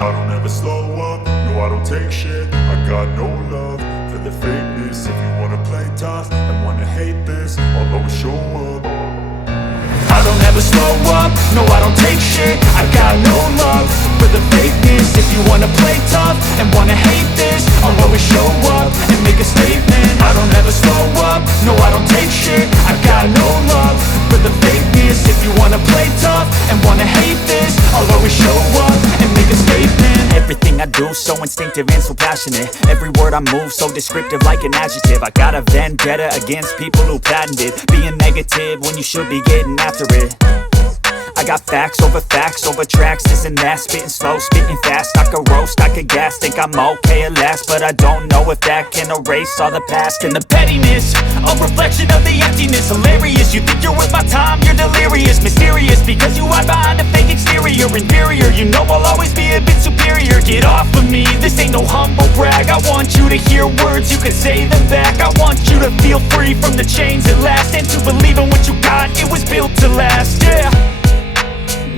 I don't ever slow up, no I don't take shit. I got no love for the fakeness. If you wanna play tough and wanna hate this, I'll always show up. I don't ever slow up, no I don't take shit. I got no love for the fakeness. If you wanna play tough and wanna hate this, I'll always show up and make a statement. I don't ever slow up, no I don't take shit. I got no love for the fakeness. If you wanna play tough and wanna hate this, I'll always show up and make a statement. Everything I do so instinctive and so passionate. Every word I move so descriptive like an adjective. I got a vendetta against people who patented being negative when you should be getting after it. I got facts over tracks, this and that. Spitting slow, spitting fast. I could roast, I could gas. Think I'm okay at last, but I don't know if that can erase all the past. And the pettiness, a reflection of the emptiness. Hilarious, you think you're worth my time, you're delirious. Mysterious, because you hide behind a fake exterior. Inferior, you know I'll always be a bit superior. Get off of me, this ain't no humble brag. I want you to hear words, you can say them back. I want you to feel free from the chains that last, and to believe in what you got, it was built to last, yeah.